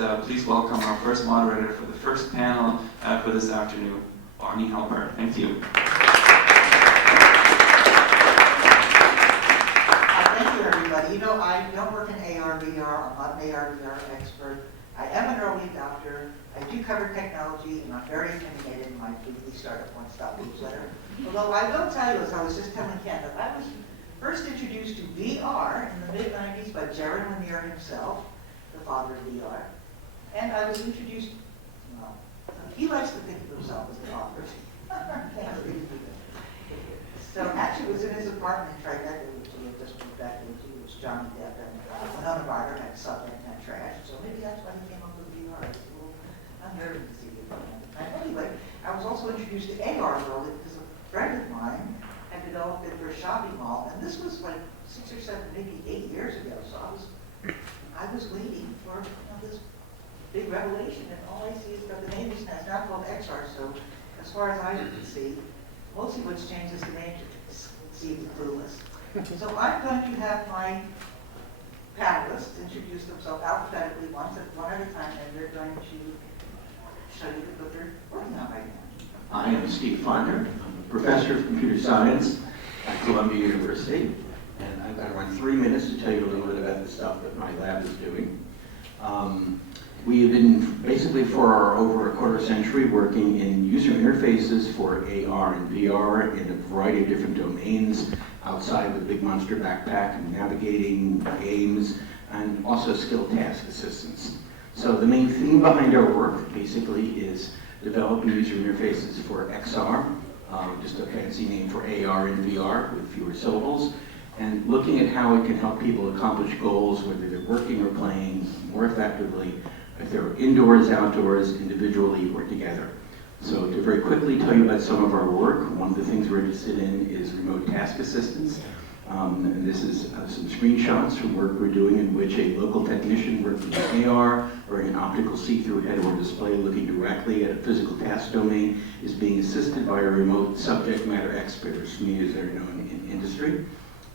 Please welcome our first moderator for the first panel for this afternoon, Barney Halper. Thank you. Thank you, everybody. You know, I don't work in AR, VR. I'm not an AR, VR expert. I am an early adopter. I do cover technology, and I'm very opinionated in my weekly Startup One Stop newsletter. Although I will tell you, as I was just telling Ken, that I was first introduced to VR in the mid-90s by Jared Lanier himself, the father of VR. And I was introduced, well, he likes to think of himself as the author. So actually it was in his apartment in Tribeca, which he had just moved back into, which Johnny Depp and Winona Ryder had sublet and trash. So maybe that's why he came up with VR. It's a little unnerving to see it. Anyway, I was also introduced to AR early because a friend of mine had developed it for a shopping mall. And this was like 6 or 7, maybe 8 years ago. So I was waiting for this big revelation, and all I see is that the name is now called XR, so as far as I can see, mostly what's changed is the name seems clueless. So I'm going to have my panelists introduce themselves alphabetically one at a time, and they're going to show you what they're working on right now. I am Steve Fonder. I'm a professor of computer science at Columbia University, and I've got around 3 minutes to tell you a little bit about the stuff that my lab is doing. We have been basically for over a quarter century working in user interfaces for AR and VR in a variety of different domains outside with Big Monster Backpack and navigating games and also skill task assistance. So the main theme behind our work basically is developing user interfaces for XR, just a fancy name for AR and VR with fewer syllables, and looking at how it can help people accomplish goals, whether they're working or playing more effectively, if they're indoors, outdoors, individually, or together. So to very quickly tell you about some of our work, one of the things we're interested in is remote task assistance. And this is some screenshots from work we're doing in which a local technician working in AR, wearing an optical see-through head-on display looking directly at a physical task domain, is being assisted by a remote subject matter expert, or SME as they're known in industry.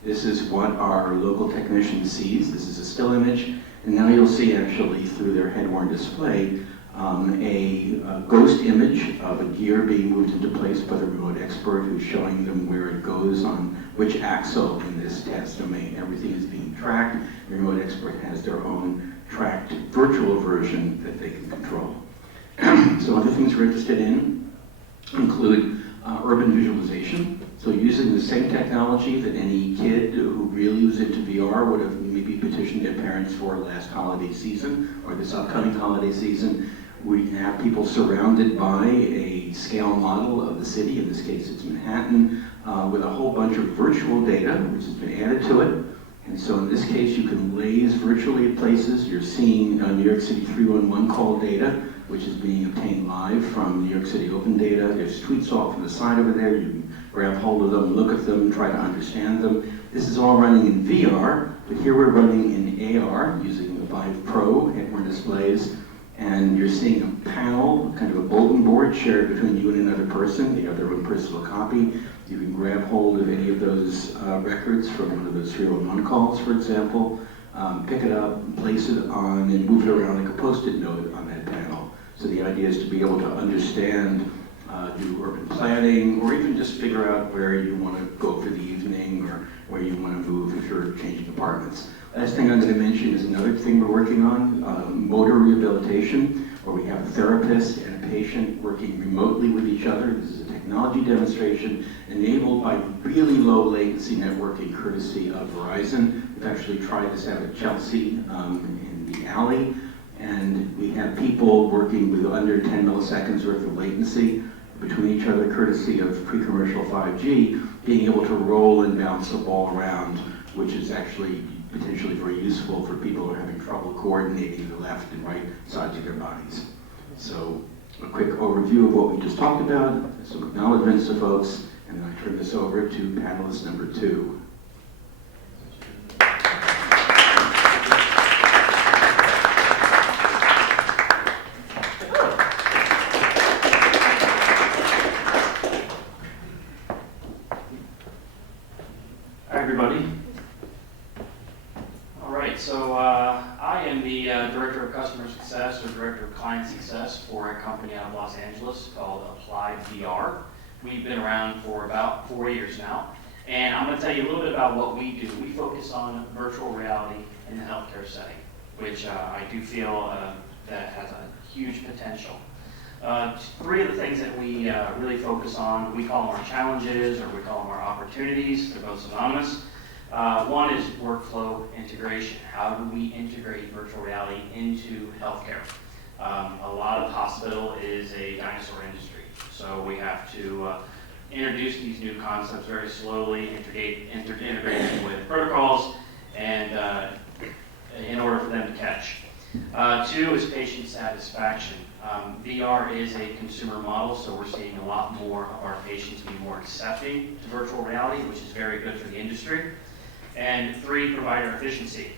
This is what our local technician sees. This is a still image. And now you'll see actually through their head-worn display a ghost image of a gear being moved into place by the remote expert who's showing them where it goes on which axle in this task domain. Everything is being tracked. The remote expert has their own tracked virtual version that they can control. So other things we're interested in include urban visualization. So using the same technology that any kid who really was into VR would have maybe petitioned their parents for last holiday season or this upcoming holiday season, we can have people surrounded by a scale model of the city, in this case it's Manhattan, with a whole bunch of virtual data which has been added to it. And so in this case you can laze virtually at places. You're seeing New York City 311 call data, which is being obtained live from New York City Open Data. There's tweets off on the side over there. You can grab hold of them, look at them, try to understand them. This is all running in VR, but here we're running in AR using the Vive Pro head-worn displays. And you're seeing a panel, kind of a bulletin board shared between you and another person. They have their own personal copy. You can grab hold of any of those records from one of those 311 calls, for example, pick it up, place it on, and move it around like a Post-it note on that panel. So the idea is to be able to understand, do urban planning, or even just figure out where you want to go for the evening or where you want to move if you're changing apartments. Last thing I'm going to mention is another thing we're working on, motor rehabilitation, where we have a therapist and a patient working remotely with each other. This is a technology demonstration enabled by really low latency networking courtesy of Verizon. We've actually tried this out at Chelsea in the alley, and we have people working with under 10 milliseconds worth of latency between each other courtesy of pre-commercial 5G, being able to roll and bounce the ball around, which is actually potentially very useful for people who are having trouble coordinating the left and right sides of their bodies. So a quick overview of what we just talked about, some acknowledgments to folks, and then I turn this over to panelist number 2. Hi, everybody. All right. right, so I am the Director of Customer Success or Director of Client Success for a company out of Los Angeles called Applied VR. We've been around for about 4 years now, and I'm going to tell you a little bit about what we do. We focus on virtual reality in the healthcare setting, which I do feel that has a huge potential. 3 of the things that we really focus on, we call them our challenges or we call them our opportunities. They're both synonymous. One is workflow integration. How do we integrate virtual reality into healthcare? A lot of hospital is a dinosaur industry, so we have to introduce these new concepts very slowly, integrate them with protocols, and in order for them to catch. 2 is patient satisfaction. VR is a consumer model, so we're seeing a lot more of our patients be more accepting to virtual reality, which is very good for the industry. And 3, provider efficiency.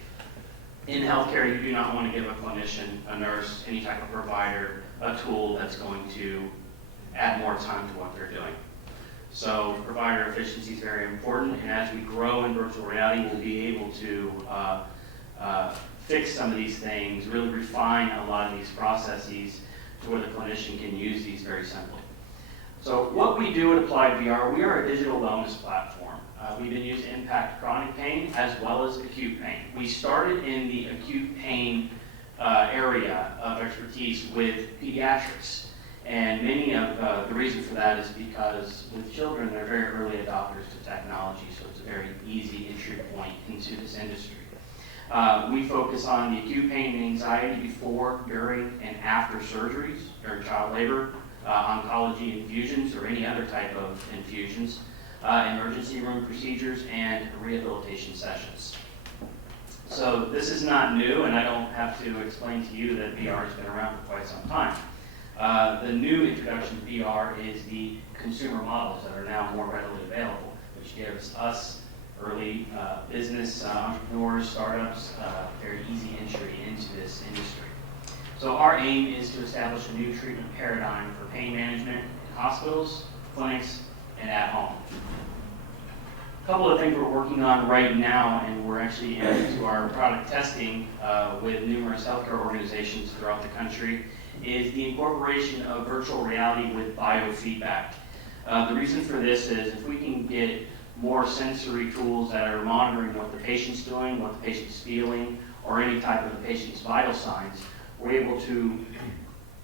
In healthcare, you do not want to give a clinician, a nurse, any type of provider, a tool that's going to add more time to what they're doing. So provider efficiency is very important, and as we grow in virtual reality, we'll be able to fix some of these things, really refine a lot of these processes to where the clinician can use these very simply. So what we do at Applied VR, we are a digital wellness platform. We've been used to impact chronic pain as well as acute pain. We started in the acute pain area of expertise with pediatrics. And many of the reason for that is because with children, they're very early adopters to technology, so it's a very easy entry point into this industry. We focus on the acute pain and anxiety before, during, and after surgeries, during child labor, oncology infusions, or any other type of infusions, emergency room procedures, and rehabilitation sessions. So this is not new, and I don't have to explain to you that VR has been around for quite some time. The new introduction to VR is the consumer models that are now more readily available, which gives us early business entrepreneurs, startups, very easy entry into this industry. So our aim is to establish a new treatment paradigm for pain management in hospitals, clinics, and at home. A couple of things we're working on right now, and we're actually into our product testing with numerous healthcare organizations throughout the country, is the incorporation of virtual reality with biofeedback. The reason for this is if we can get more sensory tools that are monitoring what the patient's doing, what the patient's feeling, or any type of the patient's vital signs, we're able to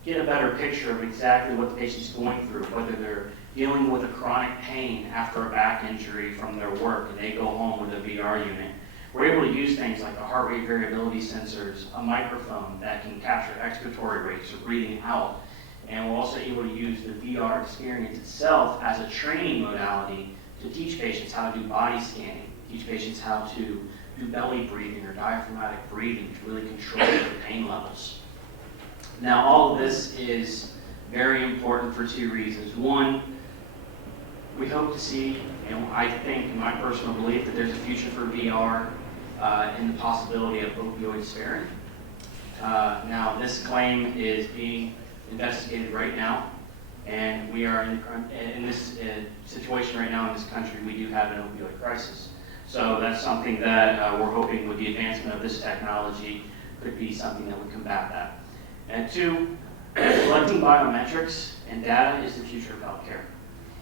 get a better picture of exactly what the patient's going through, whether they're dealing with a chronic pain after a back injury from their work and they go home with a VR unit. We're able to use things like the heart rate variability sensors, a microphone that can capture expiratory rates or breathing out, and we're also able to use the VR experience itself as a training modality to teach patients how to do body scanning, teach patients how to do belly breathing or diaphragmatic breathing to really control their pain levels. Now, all of this is very important for 2 reasons. One, we hope to see, I think, in my personal belief, that there's a future for VR in the possibility of opioid sparing. Now, this claim is being investigated right now, and we are in this situation right now in this country. We do have an opioid crisis. So that's something that we're hoping with the advancement of this technology could be something that would combat that. And 2, collecting biometrics and data is the future of healthcare.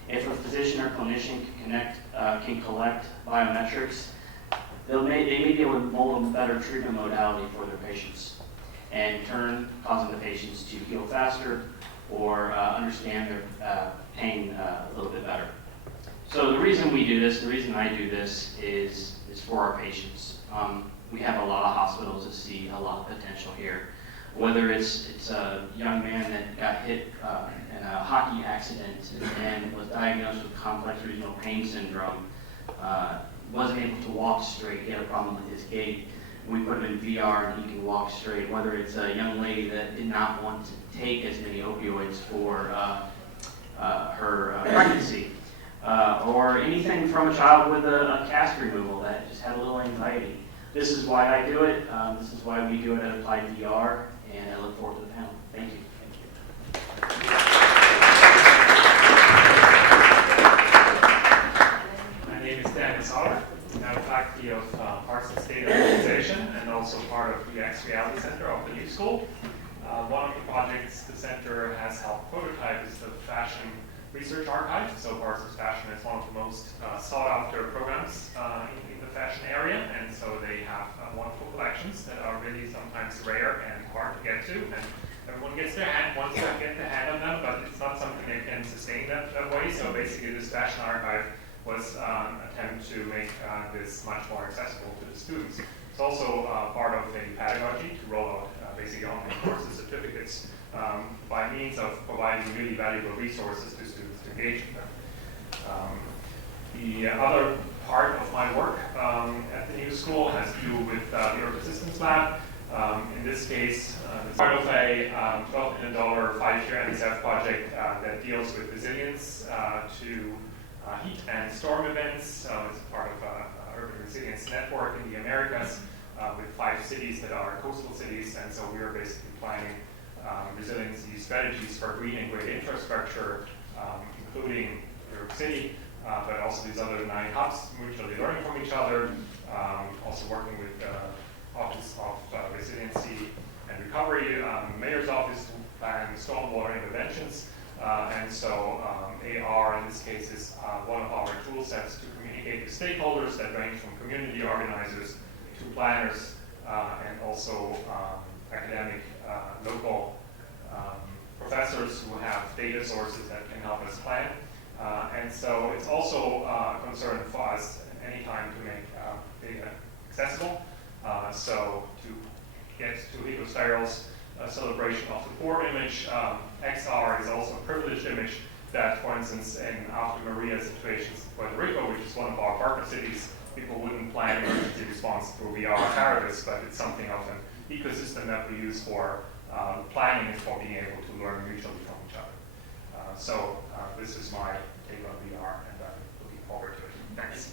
If a physician or clinician can collect biometrics, they may be able to mold a better treatment modality for their patients, and in turn causing the patients to heal faster or understand their pain a little bit better. So the reason we do this, the reason I do this is for our patients. We have a lot of hospitals that see a lot of potential here. Whether it's a young man that got hit in a hockey accident and was diagnosed with complex regional pain syndrome, wasn't able to walk straight, he had a problem with his gait. We put him in VR and he can walk straight. Whether it's a young lady that did not want to take as many opioids for her pregnancy, or anything from a child with a cast removal that just had a little anxiety. This is why I do it. This is why we do it at Applied VR, and I look forward to the panel. Thank you. My name is Dan Masala. I'm faculty of Parsons Data Visualization and also part of the X Reality Center of the new school. One of the projects the center has helped prototype is the Fashion Research Archive. So Parsons Fashion is one of the most sought after programs in the fashion area, and so they have wonderful collections that are really sometimes rare and hard to get to, and everyone wants to get their hand on them, but it's not something they can sustain that way. So basically this Fashion Archive was an attempt to make this much more accessible to the students. It's also part of a pedagogy to roll out basically online courses, certificates, by means of providing really valuable resources to students to engage in them. The other part of my work at the new school has to do with the Earth Systems Lab. In this case, it's part of a $12 million 5-year NSF project that deals with resilience to heat and storm events. It's part of an urban resilience network in the Americas with 5 cities that are coastal cities, and so we are basically planning resiliency strategies for green and gray infrastructure, including New York City, but also these other 9 hubs, mutually learning from each other, also working with the Office of Resiliency and Recovery, Mayor's Office to plan stormwater interventions. And so AR in this case is one of our tool sets to communicate with stakeholders that range from community organizers to planners and also academic local professors who have data sources that can help us plan. And so it's also a concern for us anytime to make data accessible. So to get to Rico Styles' celebration of the core image, XR is also a privileged image that, for instance, in after Maria situations in Puerto Rico, which is one of our partner cities, people wouldn't plan emergency response through VR apparatus, but it's something of an ecosystem that we use for planning and for being able to learn mutually from each other. So this is my take on VR, and I'm looking forward to it. Thanks.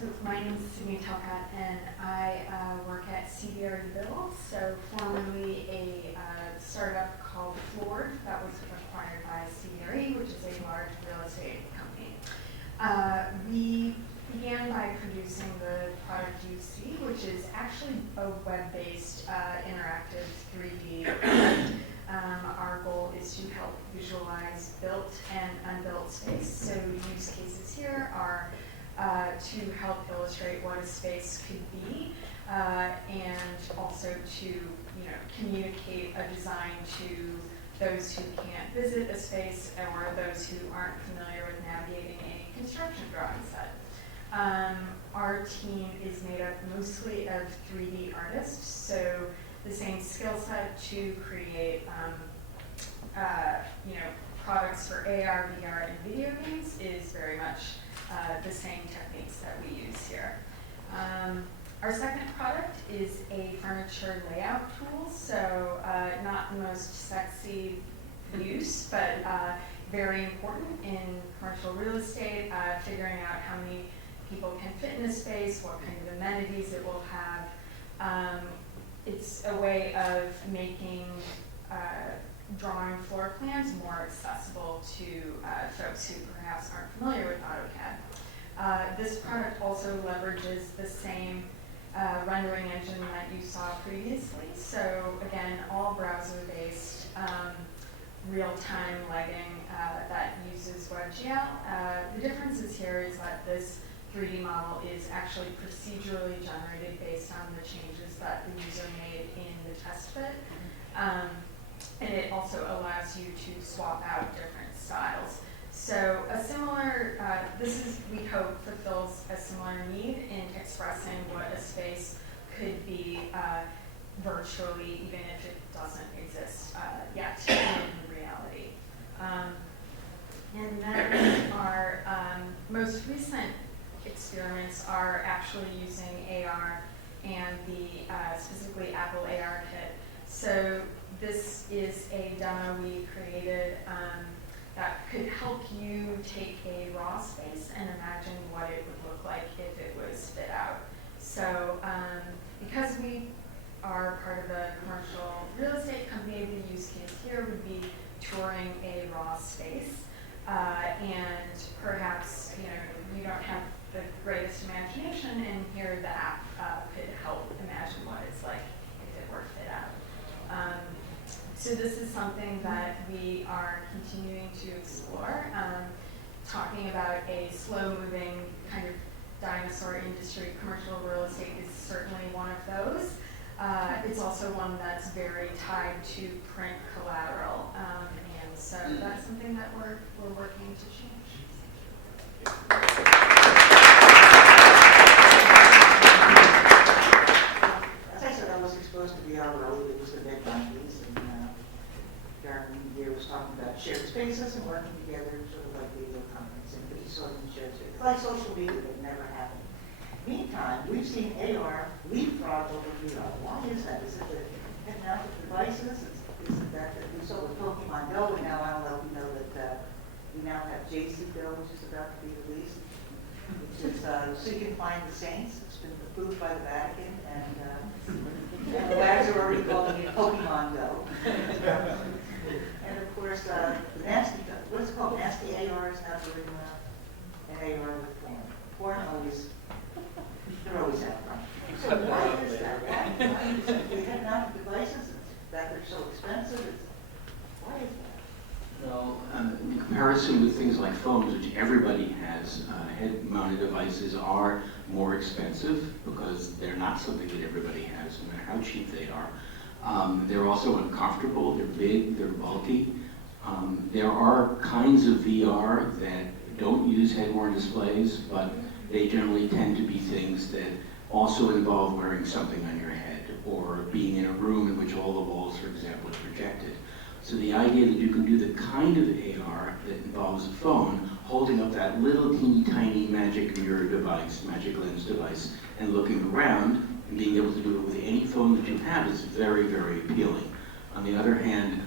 So my name is Sydney Talcott, and I work at CBRE Bill, so formerly a startup called Floored that was acquired by CBRE, which is a large real estate company. We began by producing the product you see, which is actually a web-based interactive 3D product. Our goal is to help visualize built and unbuilt space. So use cases here are to help illustrate what a space could be, and also to communicate a design to those who can't visit a space or those who aren't familiar with navigating a construction drawing set. Our team is made up mostly of 3D artists, so the same skill set to create products for AR, VR, and video games is very much the same techniques that we use here. Our second product is a furniture layout tool, so not the most sexy use, but very important in commercial real estate, figuring out how many people can fit in a space, what kind of amenities it will have. It's a way of making drawing floor plans more accessible to folks who perhaps aren't familiar with AutoCAD. This product also leverages the same rendering engine that you saw previously. So again, all browser-based, real-time lighting that uses WebGL. The differences here is that this 3D model is actually procedurally generated based on the changes that the user made in the test fit. And it also allows you to swap out different styles. So a similar, this is, we hope, fulfills a similar need in expressing what a space could be virtually, even if it doesn't exist yet in reality. And then our most recent experiments are actually using AR and the specifically Apple AR Kit. So this is a demo we created that could help you take a raw space and imagine what it would look like if it was fit out. So because we are part of a commercial real estate company, the use case here would be touring a raw space. and perhaps, you don't have the greatest imagination, and here the app could help imagine what it's like if it were fit out. So this is something that we are continuing to explore. Talking about a slow-moving kind of dinosaur industry, commercial real estate is certainly one of those. It's also one that's very tied to print collateral, and so that's something that we're working to change. As I said, I was exposed to VR early. It was the mid-90s, and Darren here was talking about shared spaces and working together, sort of like video companies, and we sort of shared spaces. Like social media, that never happened. Meantime, we've seen AR leapfrog over VR. Why is that? Is it the head-mounted devices? Is it that we saw with Pokemon Go, and now I don't know if you know that we now have JC Go, which is about to be released, which is so you can find the saints. It's been approved by the Vatican, and the wags are already calling it Pokemon Go. And of course, the nasty, what is it called? Nasty AR is now doing an AR with porn. Porn always, they're always out front. So why is that? Why is it? We have mounted devices that are so expensive. Why is that? Well, in comparison with things like phones, which everybody has, head-mounted devices are more expensive because they're not something that everybody has, no matter how cheap they are. They're also uncomfortable, they're big, they're bulky. There are kinds of VR that don't use head-worn displays, but they generally tend to be things that also involve wearing something on your head or being in a room in which all the walls, for example, are projected. So the idea that you can do the kind of AR that involves a phone, holding up that little teeny tiny magic mirror device, magic lens device, and looking around, and being able to do it with any phone that you have is very, very appealing. On the other hand,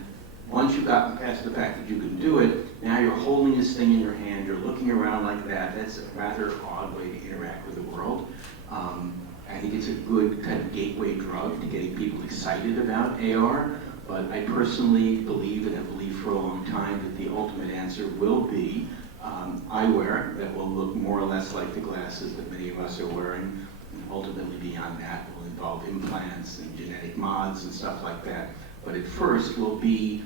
once you've gotten past the fact that you can do it, now you're holding this thing in your hand, you're looking around like that. That's a rather odd way to interact with the world. I think it's a good kind of gateway drug to getting people excited about AR, but I personally believe and have believed for a long time that the ultimate answer will be eyewear that will look more or less like the glasses that many of us are wearing. And ultimately beyond that will involve implants and genetic mods and stuff like that. But at first will be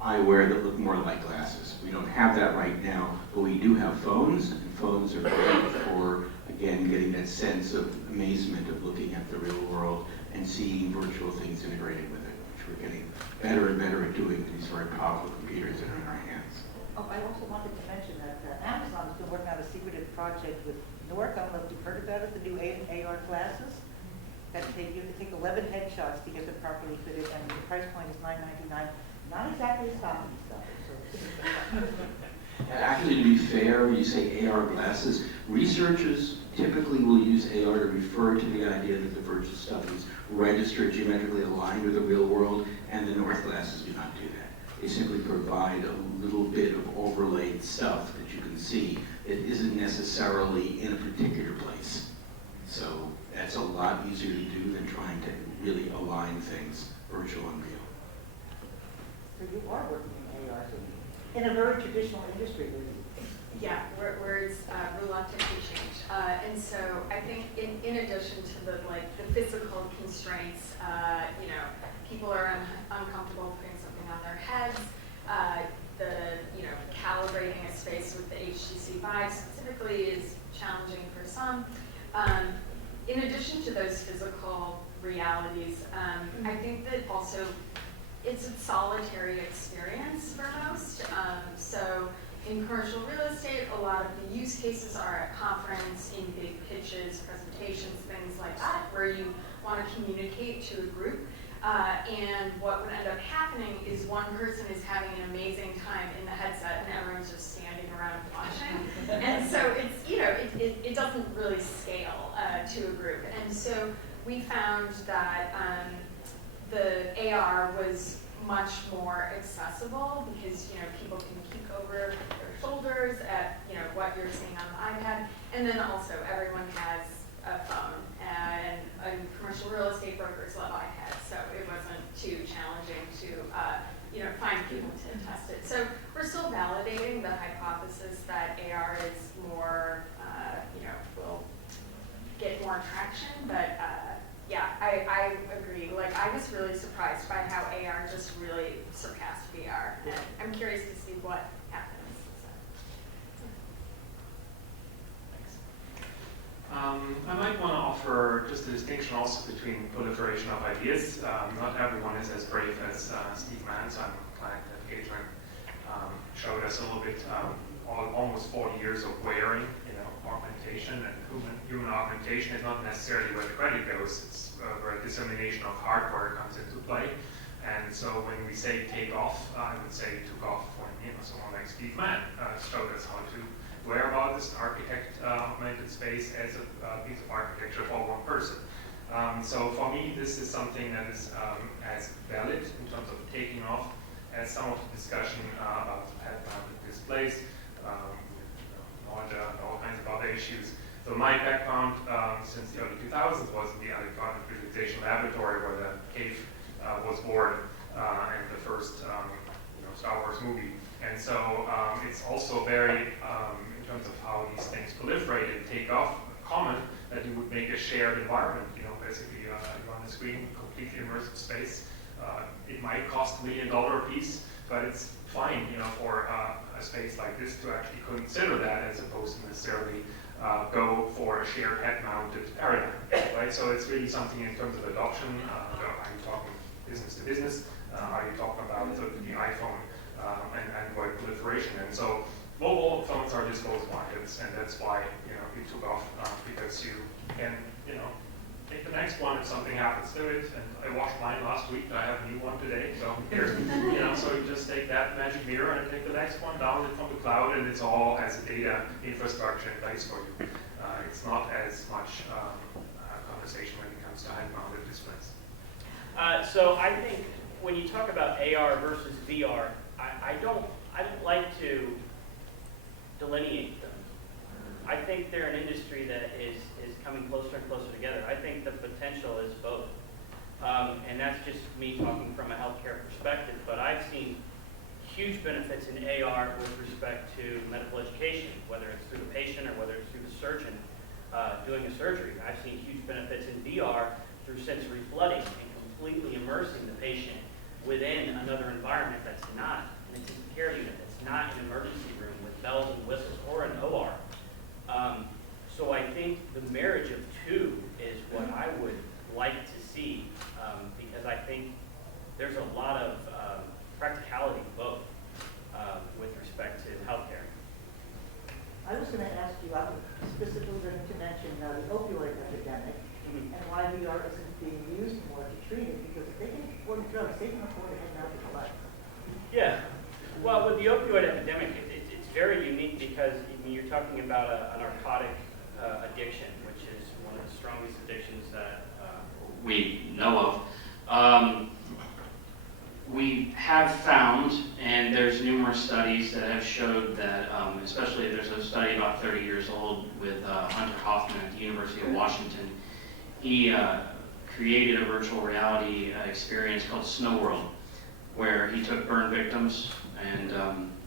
eyewear that look more like glasses. We don't have that right now, but we do have phones, and phones are great for, again, getting that sense of amazement of looking at the real world and seeing virtual things integrated with it, which we're getting better and better at doing with these very powerful computers that are in our hands. Oh, I also wanted to mention that Amazon has been working on a secretive project with Newark. I don't know if you've heard about it, the new AR glasses. That you have to take 11 headshots to get them properly fitted, and the price point is $9.99. Not exactly a stocking stuffer. So. Actually, to be fair, when you say AR glasses, researchers typically will use AR to refer to the idea that the virtual stuff is registered, geometrically aligned with the real world, and the North glasses do not do that. They simply provide a little bit of overlaid stuff that you can see. It isn't necessarily in a particular place. So that's a lot easier to do than trying to really align things, virtual and real. So you are working in AR, so in a very traditional industry, really. Yeah, where it's reluctant to change. And so I think in addition to the physical constraints, people are uncomfortable putting something on their heads. Calibrating a space with the HTC Vive specifically is challenging for some. In addition to those physical realities, I think that also it's a solitary experience for most. So in commercial real estate, a lot of the use cases are at conference, in big pitches, presentations, things like that, where you want to communicate to a group. And what would end up happening is one person is having an amazing time in the headset and everyone's just standing around watching. And so it's, it doesn't really scale to a group. And so we found that the AR was much more accessible because, people can peek over their shoulders at, what you're seeing on the iPad. And then also everyone has a phone, and commercial real estate brokers love iPads, so it wasn't too challenging to find people to test it. So we're still validating the hypothesis I agree. Like, I was really surprised by how AR just really surpassed VR. And I'm curious to see what happens. I might want to offer just a distinction also between proliferation of ideas. Not everyone is as brave as Steve Mann, so I'm glad that Caitlin showed us a little bit almost 40 years of wearing, augmentation, and human augmentation is not necessarily where the credit goes, it's where dissemination of hardware comes into play. And so when we say take off, I would say took off when someone like Steve Mann showed us how to where about this architect augmented space as a piece of architecture for one person. So for me, this is something that is as valid in terms of taking off as some of the discussion about head-mounted displays, nausea, and all kinds of other issues. So my background since the early 2000s was in the electronic visualization laboratory where the cave was born and the first Star Wars movie. And so it's also very, in terms of how these things proliferate and take off, common that you would make a shared environment. Basically you on the screen, completely immersive space. It might cost $1 million a piece, but it's fine, for a space like this to actually consider that as opposed to necessarily go for a shared head-mounted area, right? So it's really something in terms of adoption. Are you talking business to business? Are you talking about the iPhone and Android proliferation? And so mobile phones are disposable items, and that's why it took off because you can take the next one if something happens to it. And I washed mine last week. I have a new one today. So here, so you just take that magic mirror and take the next one, download it from the cloud, and it's all has a data infrastructure in place for you. It's not as much conversation when it comes to head-mounted displays. So I think when you talk about AR versus VR, I don't like to delineate them. I think they're an industry that is coming closer and closer together. I think the potential is both. And that's just me talking from a healthcare perspective, but I've seen huge benefits in AR with respect to medical education, whether it's through the patient or whether it's through the surgeon doing a surgery. I've seen huge benefits in VR through sensory flooding and completely immersing the patient within another environment that's not an intensive care unit, that's not an emergency room with bells and whistles or an OR. So I think the marriage of two is what I would like to see because I think there's a lot of practicality in both with respect to healthcare. I was going to ask you, I was specifically going to mention the opioid epidemic and why VR isn't being used more to treat it, because if they can afford drugs, they can afford to head out to the light. Yeah. Well, with the opioid epidemic, it's very unique because you're talking about a narcotic addiction, which is one of the strongest addictions that we know of. We have found, and there's numerous studies that have showed that, especially there's a study about 30 years old with Hunter Hoffman at the University of Washington. He created a virtual reality experience called Snow World, where he took burn victims and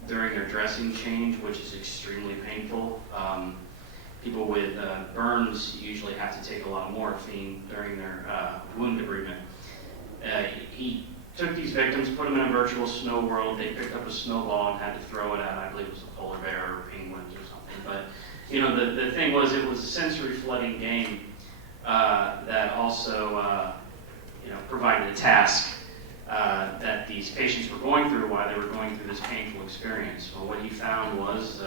during their dressing change, which is extremely painful, people with burns usually have to take a lot of morphine during their wound debridement. He took these victims, put them in a virtual snow world. They picked up a snowball and had to throw it at, I believe it was a polar bear or penguins or something. But the thing was, it was a sensory flooding game that also provided a task that these patients were going through while they were going through this painful experience. Well, what he found was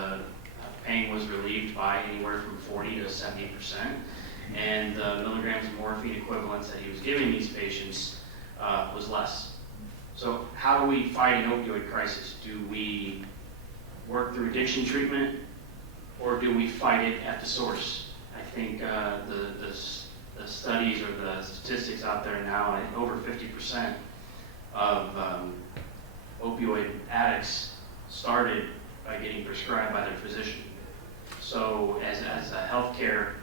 pain was relieved by anywhere from 40 to 70%, and the milligrams of morphine equivalents that he was giving these patients was less. So how do we fight an opioid crisis? Do we work through addiction treatment, or do we fight it at the source? I think the studies or the statistics out there now, over 50% of opioid addicts started by getting prescribed by their physician. So as a healthcare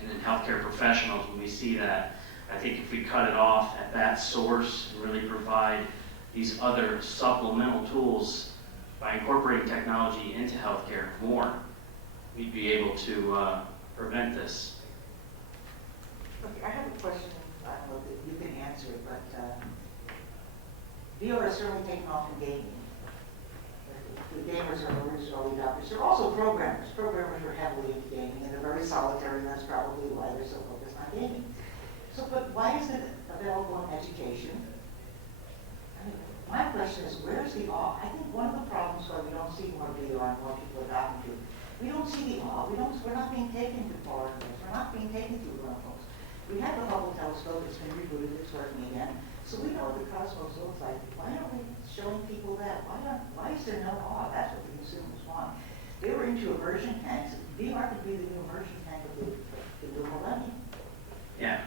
and healthcare professionals, when we see that, I think if we cut it off at that source and really provide these other supplemental tools by incorporating technology into healthcare more, we'd be able to prevent this. Okay, I have a question. I don't know if answer it, but VR is certainly taken off in gaming. The gamers are early adopters. They're also programmers. Programmers are heavily into gaming, and they're very solitary, and that's probably why they're so focused on gaming. So, but why is it available in education? I mean, my question is, where's the awe? I think one of the problems why we don't see more VR and more people adopting to, we don't see the awe. We're not being taken to foreign things. We're not being taken to wormholes. We have the Hubble telescope. It's been rebooted. It's working again. So we know what the cosmos looks like. Why aren't we showing people that? Why is there no awe? That's what the consumers want. They were into immersion tanks. VR could be the new immersion tank of the new millennium. Yeah,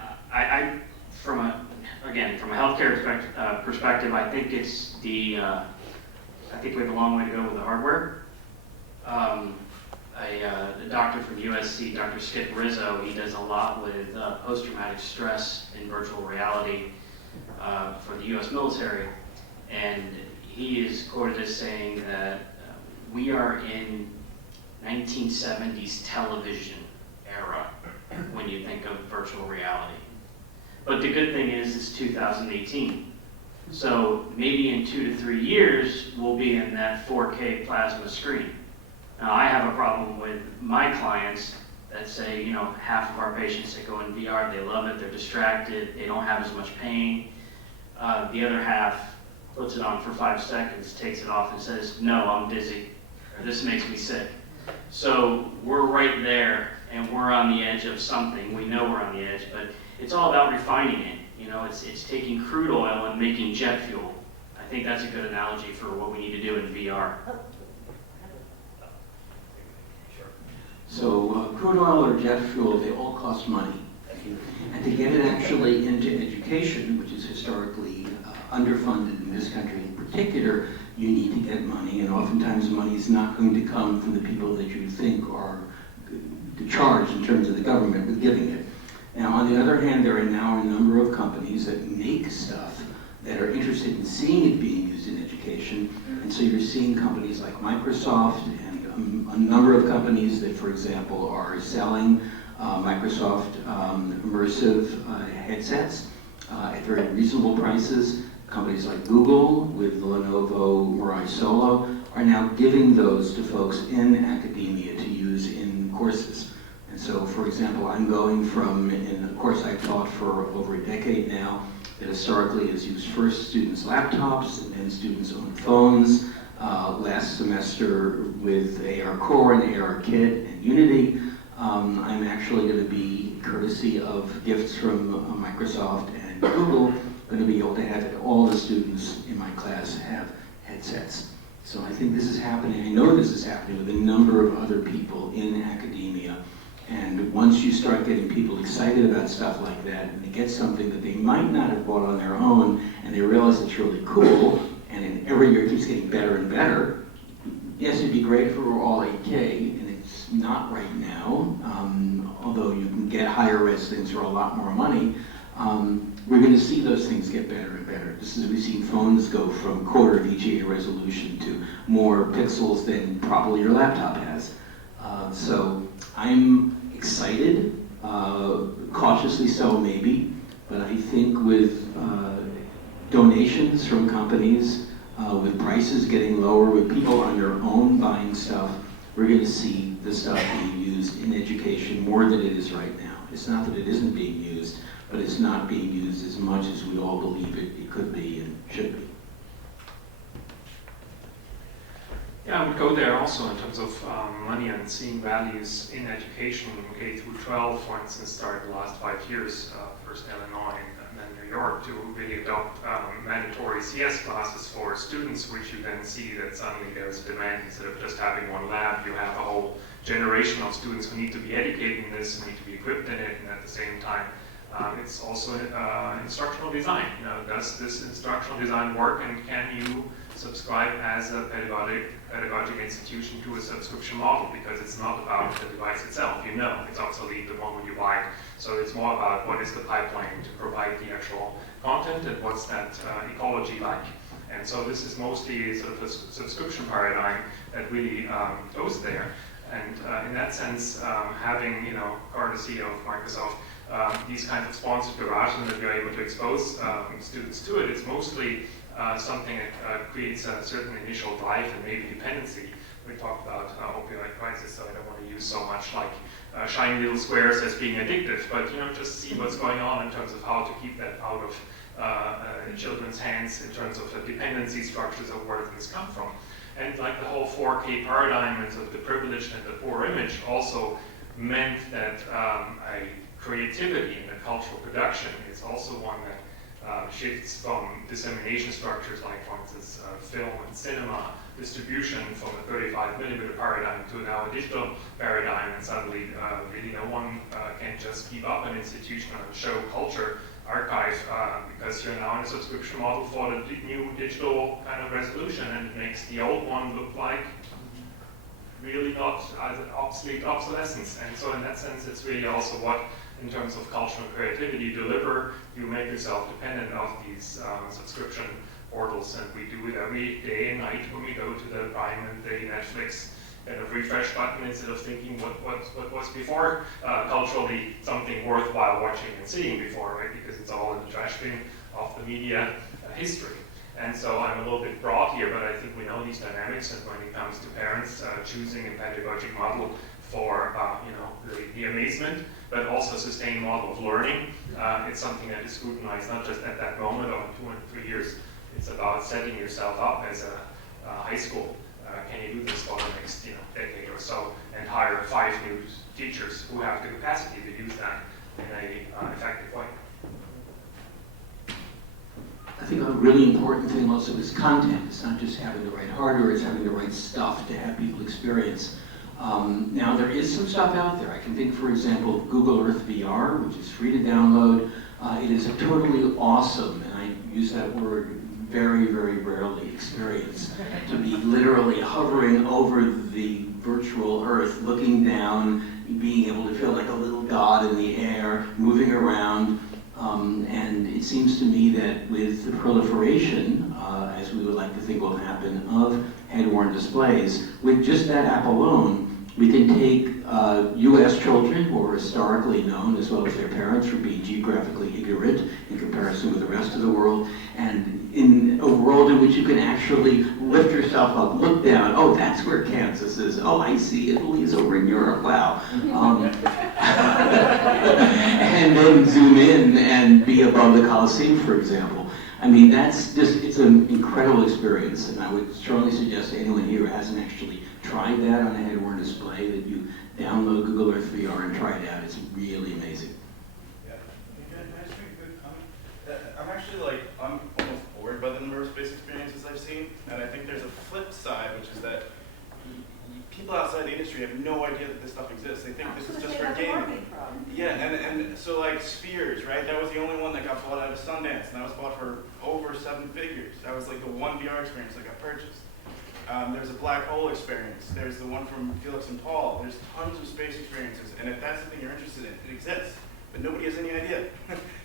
from a healthcare perspective, I think it's I think we have a long way to go with the hardware. A doctor from USC, Dr. Skip Rizzo, he does a lot with post-traumatic stress in virtual reality for the U.S. military, and he is quoted as saying that we are in 1970s television era when you think of virtual reality. But the good thing is it's 2018. So maybe in 2 to 3 years, we'll be in that 4K plasma screen. Now, I have a problem with my clients that say, half of our patients that go in VR, they love it, they're distracted, they don't have as much pain. The other half puts it on for 5 seconds, takes it off and says, no, I'm dizzy, or this makes me sick. So we're right there, and we're on the edge of something. We know we're on the edge, but it's all about refining it. It's taking crude oil and making jet fuel. I think that's a good analogy for what we need to do in VR. So crude oil or jet fuel, they all cost money. And to get it actually into education, which is historically underfunded in this country in particular, you need to get money, and oftentimes money is not going to come from the people that you think are charged in terms of the government with giving it. Now, on the other hand, there are now a number of companies that make stuff that are interested in seeing it being used in education, and so you're seeing companies like Microsoft and a number of companies that, for example, are selling Microsoft immersive headsets at very reasonable prices. Companies like Google with the Lenovo Mirai Solo are now giving those to folks in academia to use in courses. And so, for example, I'm going from, in a course I've taught for over a decade now, that historically has used first students' laptops and then students' own phones. Last semester with AR Core and AR Kit and Unity. I'm actually going to be, courtesy of gifts from Microsoft and Google, going to be able to have all the students in my class have headsets. So I think this is happening. I know this is happening with a number of other people in academia. And once you start getting people excited about stuff like that, and they get something that they might not have bought on their own, and they realize it's really cool, and every year it keeps getting better and better. Yes, it'd be great if it were all 8K, and it's not right now, although you can get higher res things for a lot more money. We're going to see those things get better and better. Just as we've seen phones go from quarter VGA resolution to more pixels than probably your laptop has. So I'm excited, cautiously so maybe, but I think with donations from companies, with prices getting lower, with people on their own buying stuff, we're going to see this stuff being used in education more than it is right now. It's not that it isn't being used, but it's not being used as much as we all believe it could be and should be. Yeah, I would go there also in terms of money and seeing values in education. K through 12, for instance, started the last 5 years, first Illinois and then New York, to really adopt mandatory CS classes for students, which you then see that suddenly there's demand. Instead of just having one lab, you have a whole generation of students who need to be educated in this, and need to be equipped in it, and at the same time, it's also instructional design. Does this instructional design work, and can you subscribe as a pedagogic institution to a subscription model? Because it's not about the device itself. It's obsolete the moment you buy it. So it's more about what is the pipeline to provide the actual content, and what's that ecology like. And so this is mostly sort of a subscription paradigm that really goes there. And in that sense, having, courtesy of Microsoft, these kinds of sponsored garages and that you're able to expose students to it. It's mostly something that creates a certain initial drive and maybe dependency. We talked about opioid crisis, so I don't want to use so much like shiny little squares as being addictive, but just see what's going on in terms of how to keep that out of children's hands in terms of the dependency structures of where things come from. And like the whole 4K paradigm and sort of the privileged and the poor image also meant that a creativity in the cultural production is also one that shifts from dissemination structures like, for instance, film and cinema distribution from a 35mm paradigm to now a digital paradigm, and suddenly really no one can just keep up an institutional show culture archive because you're now in a subscription model for the new digital kind of resolution, and it makes the old one look like really not obsolete obsolescence. And so in that sense, it's really also what, in terms of cultural creativity, you deliver. You make yourself dependent of these subscription portals, and we do it every day and night when we go to the Prime and the Netflix kind of refresh button instead of thinking what was before culturally something worthwhile watching and seeing before, right? Because it's all in the trash bin of the media history. And so I'm a little bit broad here, but I think we know these dynamics, and when it comes to parents choosing a pedagogic model for the amazement, but also sustained model of learning, it's something that is scrutinized not just at that moment or in 2 and 3 years. It's about setting yourself up as a high school. Can you do this for the next decade or so, and hire 5 new teachers who have the capacity to use that in an effective way? I think a really important thing also is content. It's not just having the right hardware, it's having the right stuff to have people experience. Now there is some stuff out there. I can think, for example, of Google Earth VR, which is free to download. It is a totally awesome, and I use that word very, very rarely, experience, to be literally hovering over the virtual Earth, looking down, being able to feel like a little dot in the air, moving around. And it seems to me that with the proliferation, as we would like to think will happen, of head-worn displays, with just that app alone, we can take US children who are historically known, as well as their parents, for being geographically ignorant in comparison with the rest of the world, and in a world in which you can actually lift yourself up, look down, oh, that's where Kansas is, oh, I see, Italy is over in Europe, wow. And then zoom in and be above the Colosseum, for example. I mean, that's just, it's an incredible experience, and I would strongly suggest to anyone here who hasn't actually tried that on a head-worn display that you download Google Earth VR and try it out. It's really amazing. Yeah. Can I just make a good comment? I'm actually I'm almost bored by the number of space experiences I've seen, and I think there's a flip side, which is that people outside the industry have no idea that this stuff exists. They think this is just for gaming. Yeah, and so like Spheres, right? That was the only one that got bought out of Sundance, and that was bought for over 7 figures. That was like the one VR experience that got purchased. There's a black hole experience. There's the one from Felix and Paul. There's tons of space experiences, and if that's the thing you're interested in, it exists. But nobody has any idea,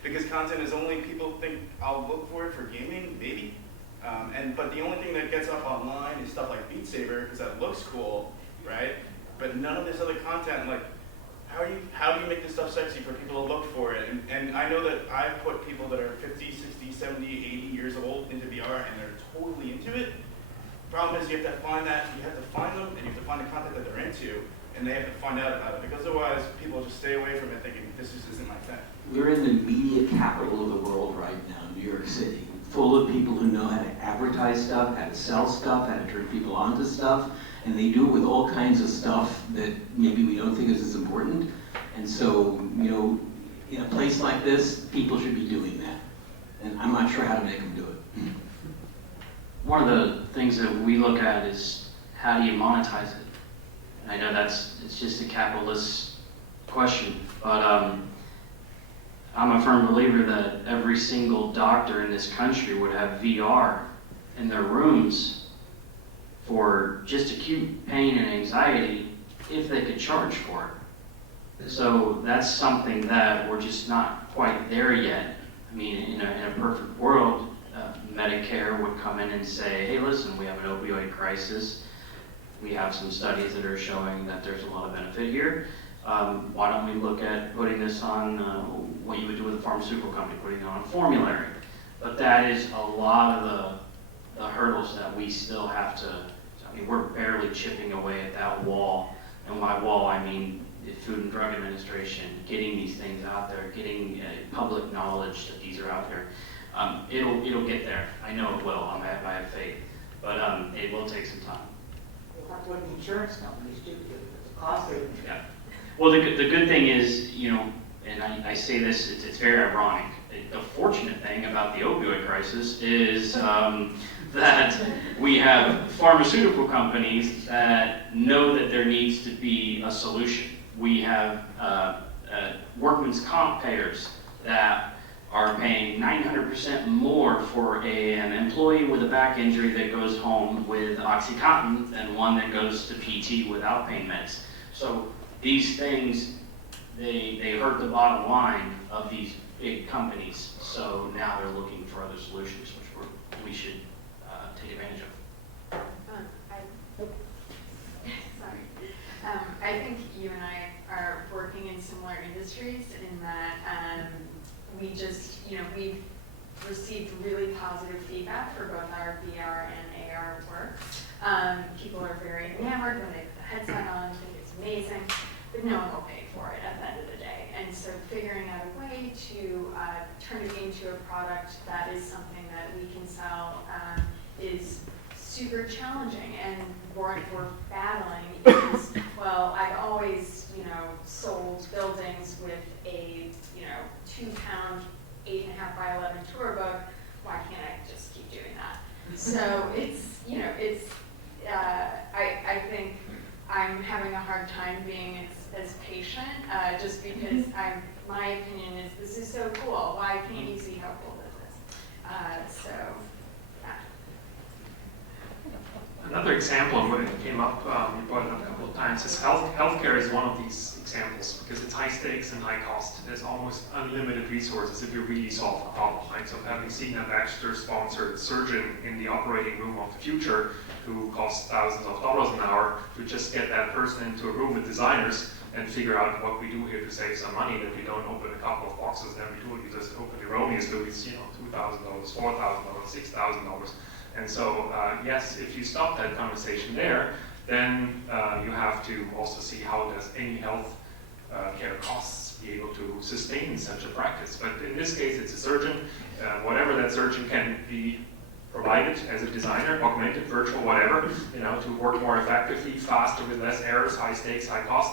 because content is only people think I'll look for it for gaming, maybe. But the only thing that gets up online is stuff like Beat Saber, because that looks cool, right? But none of this other content, like how do you make this stuff sexy for people to look for it? And I know that I've put people that are 50, 60, 70, 80 years old into VR, and they're totally into it. Problem is you have to find them, and you have to find the content that they're into, and they have to find out about it, because otherwise people just stay away from it thinking, this just isn't my thing. We're in the media capital of the world right now, New York City, full of people who know how to advertise stuff, how to sell stuff, how to turn people onto stuff, and they do it with all kinds of stuff that maybe we don't think is as important. And so, in a place like this, people should be doing that. And I'm not sure how to make them do it. One of the things that we look at is how do you monetize it? And I know it's just a capitalist question, but I'm a firm believer that every single doctor in this country would have VR in their rooms for just acute pain and anxiety if they could charge for it. So that's something that we're just not quite there yet. I mean, in a perfect world, Medicare would come in and say, hey, listen, we have an opioid crisis. We have some studies that are showing that there's a lot of benefit here. Why don't we look at putting this on what you would do with a pharmaceutical company, putting it on a formulary? But that is a lot of the hurdles that we still have to, I mean, we're barely chipping away at that wall. And by wall, I mean the Food and Drug Administration, getting these things out there, getting public knowledge that these are out there. It'll get there. I know it will. I have faith. But it will take some time. We'll have to go to the insurance companies too, because it's a cost saving. Yeah. Well, the good thing is, you know, and I say this, it's very ironic. The fortunate thing about the opioid crisis is that we have pharmaceutical companies that know that there needs to be a solution. We have workman's comp payers that are paying 900% more for an employee with a back injury that goes home with OxyContin than one that goes to PT without pain meds. So these things, they hurt the bottom line of these big companies. So now they're looking for other solutions, which we should take advantage of. I think you and I are working in similar industries in that we just, you know, we've received really positive feedback for both our VR and AR work. People are very enamored when they put the headset on, think it's amazing, but no one will pay for it at the end of the day. And so figuring out a way to turn it into a product that is something that we can sell is super challenging, and we're battling is, well, I've always, you know, sold buildings with a, you know, 2-pound, 8.5 by 11 tour book. Why can't I just keep doing that? So it's, you know, it's, I think I'm having a hard time being as patient, just because my opinion is this is so cool. Why can't you see how cool this is? So, yeah. Another example of what came up, you brought it up a couple of times, is healthcare is one of these examples because it's high stakes and high cost. There's almost unlimited resources if you really solve a problem. Right? So having seen a Baxter-sponsored surgeon in the operating room of the future who costs thousands of dollars an hour to just get that person into a room with designers and figure out what we do here to save some money, that we don't open a couple of boxes and we do it, we just open erroneously, it's, you know, $2,000, $4,000, $6,000. And so, yes, if you stop that conversation there, then you have to also see how does any health care costs be able to sustain such a practice. But in this case, it's a surgeon. Whatever that surgeon can be provided as a designer, augmented, virtual, whatever, you know, to work more effectively, faster, with less errors, high stakes, high cost,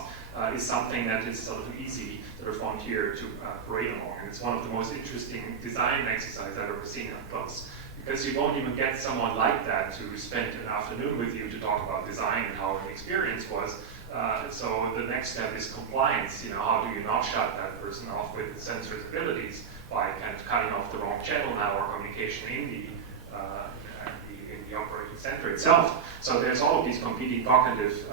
is something that is sort of easy sort of frontier to parade along. And it's one of the most interesting design exercises I've ever seen up close. Because you won't even get someone like that to spend an afternoon with you to talk about design and how the experience was. So the next step is compliance. You know, how do you not shut that person off with the sensor's abilities by kind of cutting off the wrong channel now or communication in the operating center itself. So there's all of these competing cognitive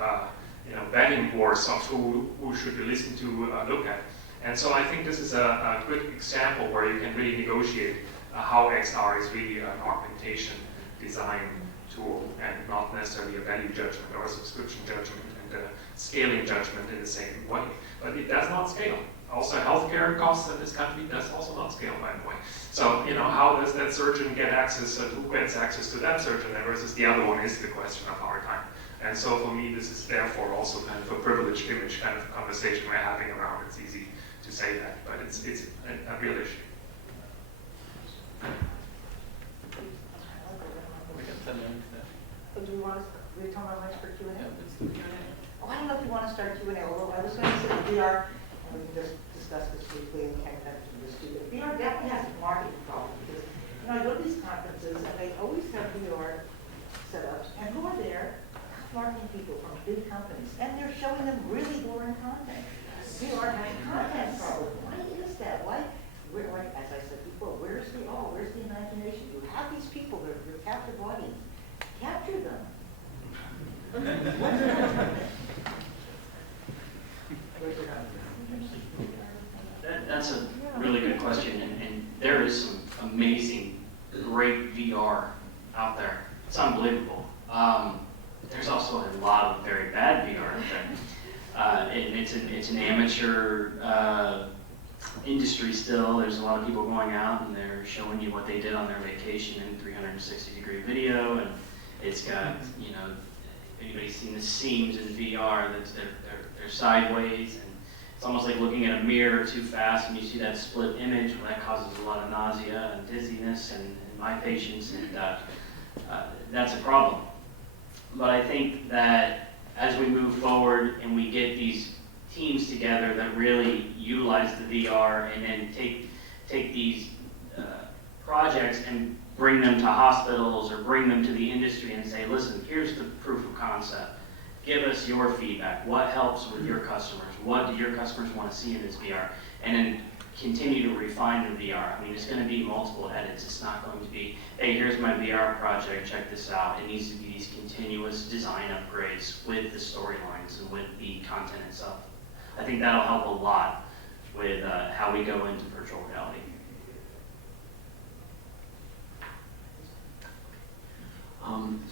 betting wars of who should you listen to, look at. And so I think this is a good example where you can really negotiate how XR is really an augmentation design tool and not necessarily a value judgment or a subscription judgment and a scaling judgment in the same way. But it does not scale. Also, healthcare costs in this country does also not scale, by the way. So, you know, how does that surgeon get access, who gets access to that surgeon versus the other one is the question of our time. And so for me, this is therefore also kind of a privileged image kind of conversation we're having around. It's easy to say that, but it's a real issue. So do we want to, we're talking about much for Q&A? Oh, I don't know if you want to start Q&A, although I was going to say VR, and we can just discuss this briefly and kind of mention this too. But VR definitely has a marketing problem because, you know, I go to these conferences and they always have VR setups, and who are there? Marketing people from big companies, and they're showing them really boring content. VR has a content problem. Why is that? Why? Like, as I said before, where's the awe? Where's the imagination? You have these people, they're your captive audience. Capture them. What's That's a really good question, and there is some amazing, great VR out there. It's unbelievable. There's also a lot of very bad VR out And it's an amateur industry still. There's a lot of people going out and they're showing you what they did on their vacation in 360-degree video, and it's got, you know, if anybody's seen the seams in VR, they're sideways, and it's almost like looking at a mirror too fast and you see that split image. Well, that causes a lot of nausea and dizziness in my patients, and that's a problem. But I think that as we move forward and we get these teams together that really utilize the VR and then take these projects and bring them to hospitals or bring them to the industry and say, listen, here's the proof of concept. Give us your feedback. What helps with your customers? What do your customers want to see in this VR? And then continue to refine the VR. I mean, it's going to be multiple edits. It's not going to be, hey, here's my VR project, check this out. It needs to be these continuous design upgrades with the storylines and with the content itself. I think that'll help a lot with how we go into virtual reality.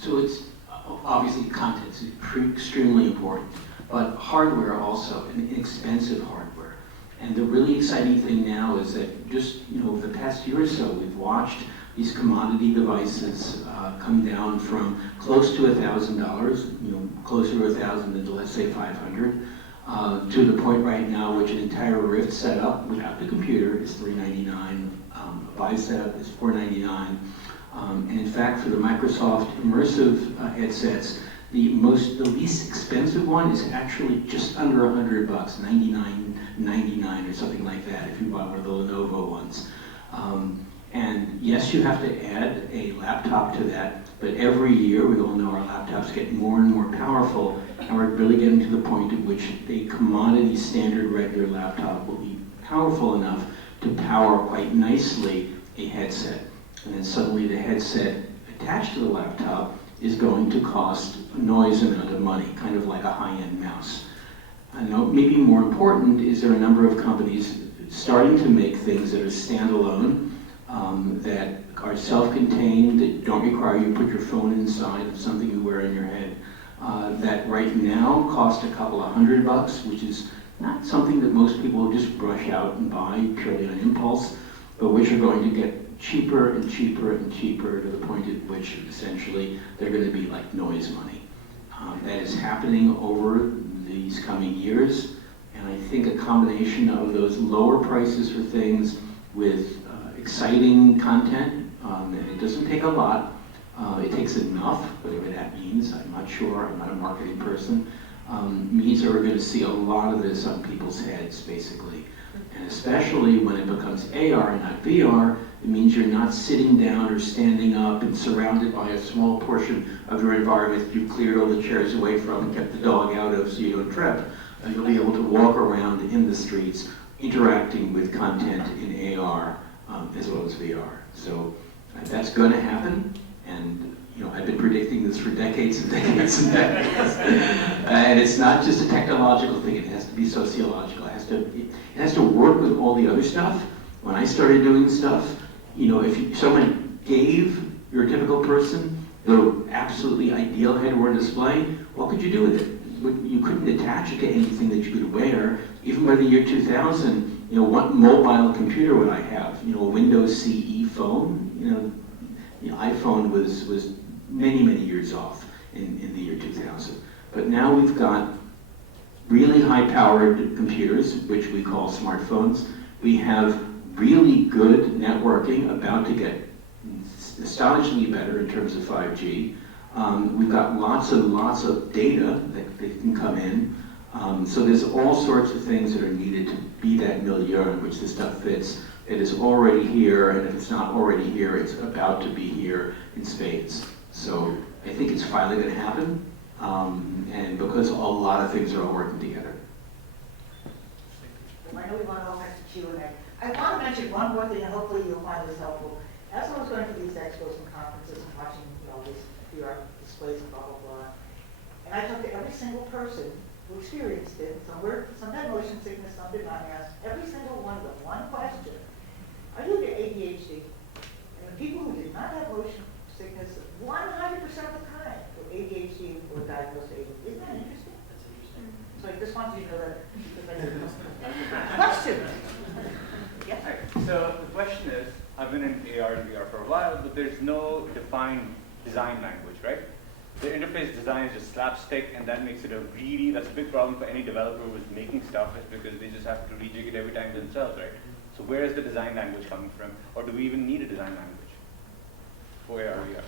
So it's obviously content is extremely important, but hardware also, and inexpensive hardware. And the really exciting thing now is that just, you know, over the past year or so, we've watched these commodity devices come down from close to $1,000, you know, closer to 1,000 than to, let's say, 500, to the point right now which an entire Rift setup without the computer is $399, a Vive setup is $499. And in fact, for the Microsoft immersive headsets, the least expensive one is actually just under $100, $99.99 or something like that if you buy one of the Lenovo ones. And yes, you have to add a laptop to that, but every year we all know our laptops get more and more powerful, and we're really getting to the point at which a commodity standard regular laptop will be powerful enough to power quite nicely a headset. And then suddenly the headset attached to the laptop is going to cost a noise amount of money, kind of like a high-end mouse. I know maybe more important is there are a number of companies starting to make things that are standalone, that are self-contained, that don't require you to put your phone inside of something you wear in your head, that right now cost a couple of $100, which is not something that most people just rush out and buy purely on impulse, but which are going to get cheaper and cheaper and cheaper to the point at which essentially they're going to be like noise money. That is happening over these coming years, and I think a combination of those lower prices for things with exciting content, and it doesn't take a lot, it takes enough, whatever that means, I'm not sure, I'm not a marketing person, means that we're going to see a lot of this on people's heads, basically. And especially when it becomes AR and not VR, it means you're not sitting down or standing up and surrounded by a small portion of your environment that you've cleared all the chairs away from and kept the dog out of so you don't trip. You'll be able to walk around in the streets interacting with content in AR as well as VR. So that's going to happen, and you know, I've been predicting this for decades and decades and decades. And it's not just a technological thing, it has to be sociological. It has to work with all the other stuff. When I started doing stuff, you know, if someone gave your typical person the absolutely ideal head-worn display, what could you do with it? You couldn't attach it to anything that you could wear. Even by the year 2000, you know, what mobile computer would I have? You know, a Windows CE phone? You know, the iPhone was many, many years off in the year 2000. But now we've got really high-powered computers, which we call smartphones. We have really good networking, about to get astonishingly better in terms of 5G. We've got lots of data that can come in. So there's all sorts of things that are needed to be that milieu in which this stuff fits. It is already here, and if it's not already here, it's about to be here in spades. So I think it's finally going to happen, and because a lot of things are all working together. Well, I know we want to go back to Q&A. I want to mention one more thing, and hopefully you'll find this helpful. As I was going to these expos and conferences and watching, you know, these VR displays and blah, blah, blah, and I talked to every single person who experienced it. Some had motion sickness, some did not ask. Every single one of them, one question: are you get ADHD? And the people who did not have motion sickness, 100% of the time, were ADHD or diagnosed ADHD. Isn't that interesting? That's interesting. So like this just want you to know that. Because I didn't. Question? Yes? Hi. So the question is, I've been in AR and VR for a while, but there's no defined design language, right? The interface design is just slapstick, and that makes it that's a big problem for any developer who's making stuff, is because they just have to rejig it every time themselves, right? So where is the design language coming from? Or do we even need a design language for AR, VR?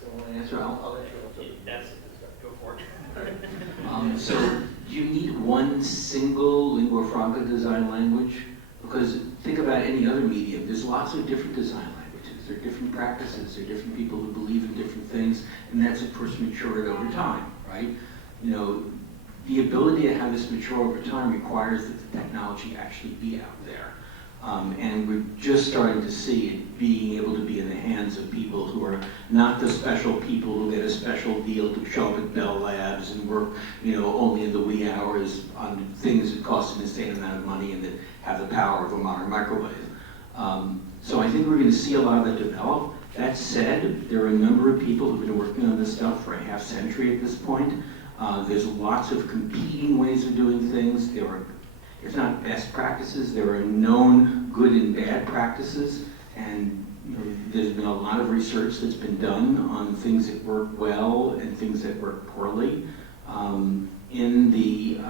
So I'll answer, I'll let you. That's, go for it. So do you need one single lingua franca design language? Because think about any other medium, there's lots of different design languages. There are different practices, there are different people who believe in different things, and that's of course matured over time, right? You know, the ability to have this mature over time requires that the technology actually be out there. And we're just starting to see it being able to be in the hands of people who are not the special people who get a special deal to show up at Bell Labs and work, you know, only in the wee hours on things that cost an insane amount of money and that have the power of a modern microwave. So I think we're going to see a lot of that develop. That said, there are a number of people who've been working on this stuff for a half century at this point. There's lots of competing ways of doing things. There are, if not best practices, there are known good and bad practices. And you know, there's been a lot of research that's been done on things that work well and things that work poorly in the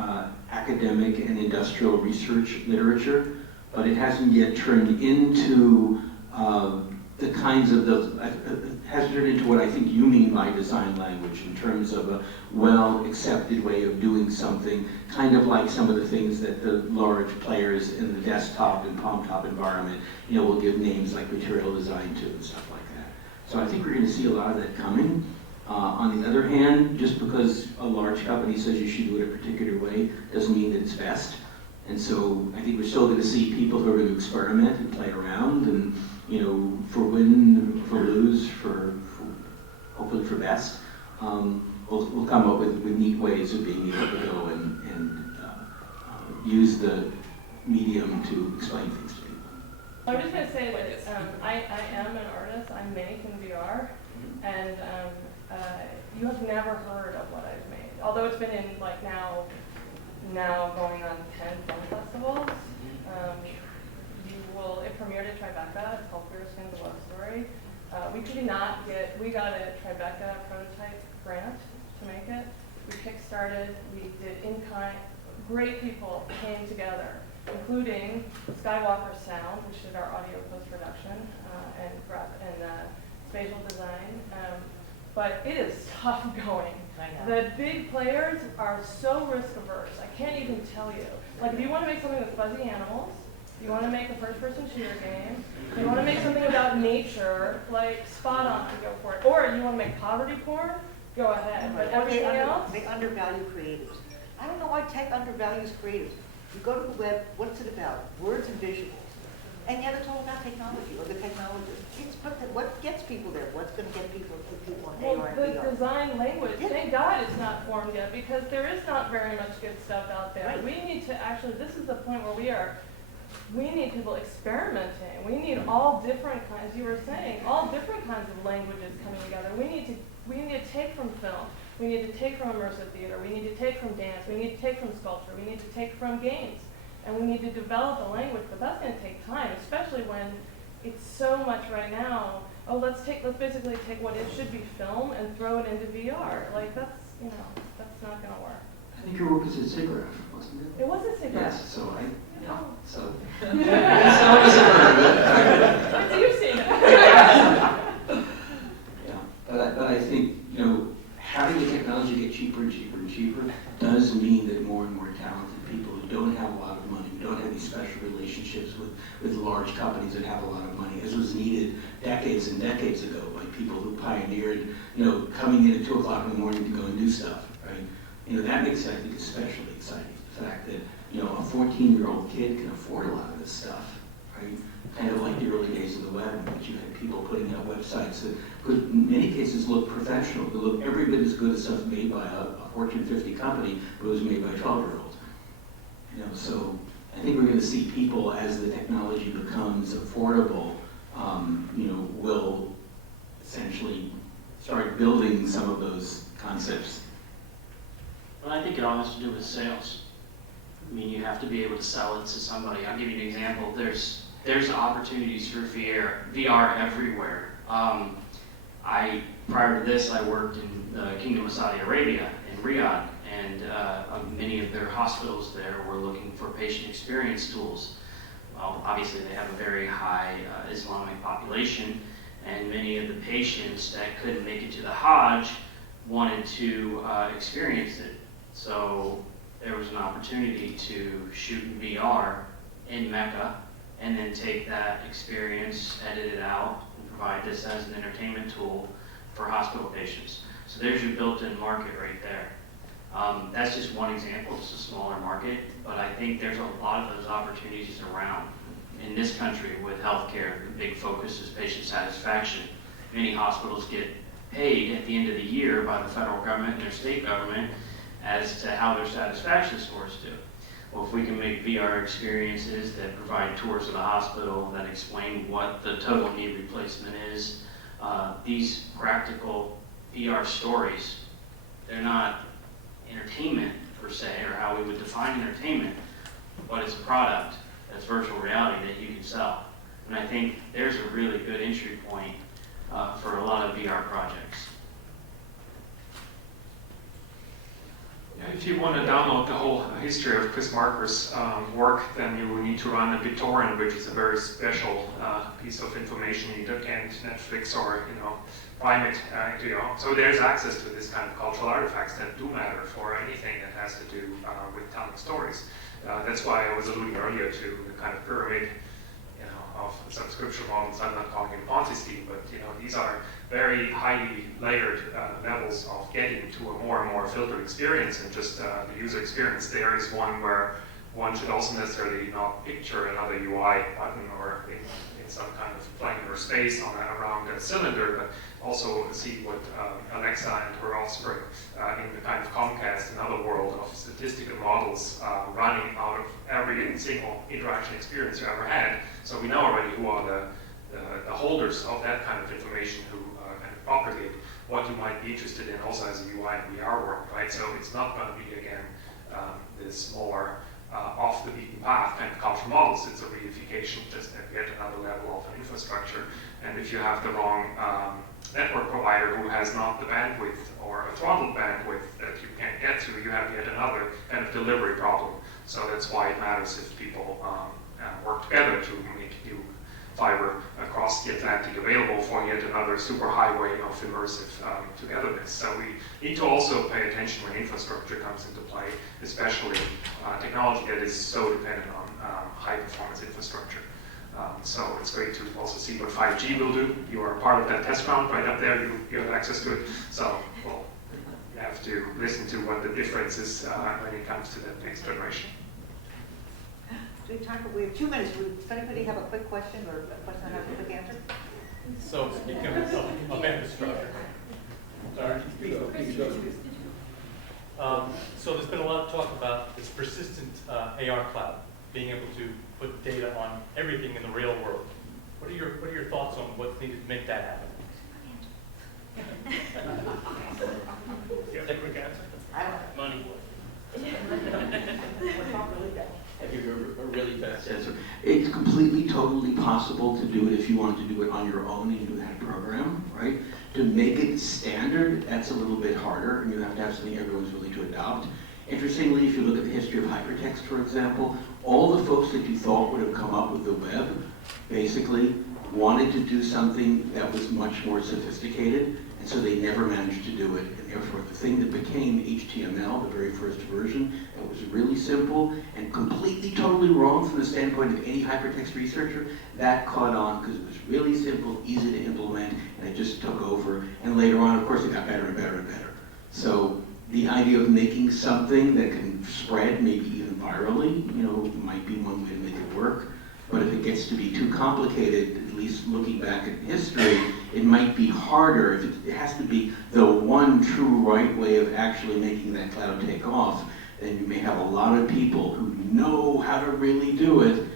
academic and industrial research literature. But it hasn't yet turned into the kinds of hasn't turned into what I think you mean by design language in terms of a well-accepted way of doing something, kind of like some of the things that the large players in the desktop and palm-top environment, you know, will give names like material design to and stuff like that. So I think we're going to see a lot of that coming. On the other hand, just because a large company says you should do it a particular way doesn't mean that it's best. And so I think we're still going to see people who are going to experiment and play around and, you know, for win, for lose, for hopefully for best. We'll come up with neat ways of being able to go and use the medium to explain things to people. I was just going to say that I am an artist. I make in VR, and you have never heard of what I've made. Although it's been in like now going on 10 film festivals. It premiered at Tribeca. It's called Queer Skin's a Love Story. We got a Tribeca prototype grant to make it. We kickstarted, we did in-kind, great people came together, including Skywalker Sound, which did our audio post-production and spatial design. But it is tough going. The big players are so risk averse. I can't even tell you. Like if you want to make something with fuzzy animals, you want to make a first-person shooter game, you want to make something about nature, like spot on, go for it. Or you want to make poverty porn, go ahead. But everything else? They undervalue creatives. I don't know why tech undervalues creatives. You go to the web, what's it about? Words and visuals. And yet it's all about technology or the technologist. What gets people there? What's going to get people on AR and VR? The design language, thank God it's not formed yet, because there is not very much good stuff out there. Right. We need to actually, this is the point where we need people experimenting. We need all different kinds, you were saying, all different kinds of languages coming together. We need to take from film. We need to take from immersive theater. We need to take from dance. We need to take from sculpture. We need to take from games. And we need to develop a language, but that's going to take time, especially when it's so much right now. Oh, let's basically take what it should be film and throw it into VR. Like that's not going to work. I think your work is at SIGGRAPH, wasn't it? It was a cigarette. Yes, so so. What do you see? Yeah, but I think, you know, having the technology get cheaper and cheaper and cheaper does mean that more and more talented people who don't have a lot of money, who don't have these special relationships with large companies that have a lot of money, as was needed decades and decades ago by people who pioneered, you know, coming in at 2 o'clock in the morning to go and do stuff, right? You know, that makes it, I think, especially exciting. The fact that, you know, a 14-year-old kid can afford a lot of this stuff, right? Kind of like the early days of the web, in which you had people putting out websites that could, in many cases, look professional. They look every bit as good as stuff made by a Fortune 50 company, but it was made by a 12-year-old. You know, so I think we're going to see people, as the technology becomes affordable, you know, will essentially start building some of those concepts. But I think it all has to do with sales. I mean, you have to be able to sell it to somebody. I'll give you an example. There's opportunities for VR everywhere. Prior to this, I worked in the Kingdom of Saudi Arabia, in Riyadh, and many of their hospitals there were looking for patient experience tools. Well, obviously they have a very high Islamic population, and many of the patients that couldn't make it to the Hajj wanted to experience it. So there was an opportunity to shoot in VR in Mecca, and then take that experience, edit it out, and provide this as an entertainment tool for hospital patients. So there's your built-in market right there. That's just one example. It's a smaller market, but I think there's a lot of those opportunities around. In this country with healthcare, the big focus is patient satisfaction. Many hospitals get paid at the end of the year by the federal government and their state government as to how their satisfaction scores do. Well, if we can make VR experiences that provide tours of the hospital, that explain what the total knee replacement is, these practical VR stories, they're not entertainment per se, or how we would define entertainment, but it's a product that's virtual reality that you can sell. And I think there's a really good entry point for a lot of VR projects. Yeah, if you want to download the whole history of Chris Marker's work, then you will need to run a BitTorrent, which is a very special piece of information you can't Netflix or prime it into your home. So there's access to this kind of cultural artifacts that do matter for anything that has to do with telling stories. That's why I was alluding earlier to the kind of pyramid of subscription models. I'm not calling it a Ponzi scheme, but these are very highly layered levels of getting to a more and more filtered experience, and just the user experience there is one where one should also necessarily not picture another UI button or in some kind of plane or space around a cylinder, but also see what Alexa and her offspring in the kind of Comcast and other world of statistical models running out of every single interaction experience you ever had. So we know already who are the holders of that kind of information, who kind of propagate what you might be interested in also as a UI and VR world, right? So it's not going to be, again, this more off the beaten path kind of cultural models. It's a reification, just at yet another level of infrastructure. And if you have the wrong network provider who has not the bandwidth or a throttled bandwidth that you can't get to, you have yet another kind of delivery problem. So that's why it matters if people work together to make new fiber across the Atlantic available for yet another superhighway of immersive togetherness. So we need to also pay attention when infrastructure comes into play, especially technology that is so dependent on high performance infrastructure. So it's great to also see what 5G will do. You are part of that test ground right up there. You have access to it. So we'll have to listen to what the difference is when it comes to the next generation. We have 2 minutes. Does anybody have a quick question or a question that has a quick answer? So speaking of infrastructure, sorry. So there's been a lot of talk about this persistent AR cloud, being able to put data on everything in the real world. What are your thoughts on what's needed to make that happen? You have a quick answer? Money. I'll give you a really fast answer. It's completely, totally possible to do it if you wanted to do it on your own and you had a program, right? To make it standard, that's a little bit harder, and you have to have something everyone's willing to adopt. Interestingly, if you look at the history of hypertext, for example, all the folks that you thought would have come up with the web basically wanted to do something that was much more sophisticated, and so they never managed to do it. And therefore, the thing that became HTML, the very first version, that was really simple and completely, totally wrong from the standpoint of any hypertext researcher, that caught on because it was really simple, easy to implement, and it just took over. And later on, of course, it got better and better and better. So the idea of making something that can spread, maybe even virally, might be one way to make it work. But if it gets to be too complicated, at least looking back at history, it might be harder. If it has to be the one true right way of actually making that cloud take off, then you may have a lot of people who know how to really do it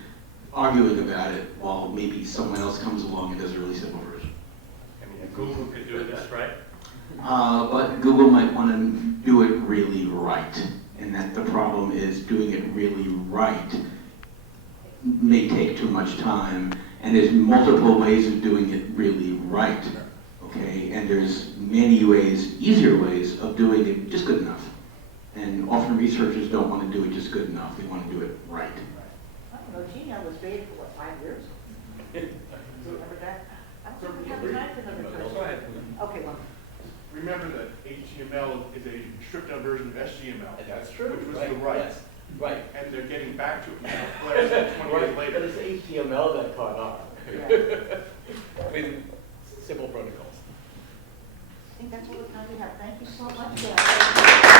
arguing about it, while maybe someone else comes along and does a really simple version. I mean, Google could do this, right? But Google might want to do it really right. And that the problem is doing it really right may take too much time. And there's multiple ways of doing it really right, okay? And there's many ways, easier ways of doing it just good enough. And often researchers don't want to do it just good enough. They want to do it right. I don't know, Gina was big for what, 5 years? Remember that? I don't think we have time for another person. Go ahead. Okay, well, Remember that HTML is a stripped down version of HTML. That's true. Which was right. the right. Yes. Right. And they're getting back to it now, less than 20 years But later. it's HTML that caught on yeah. with simple protocols. I think that's all the time we have. Thank you so much.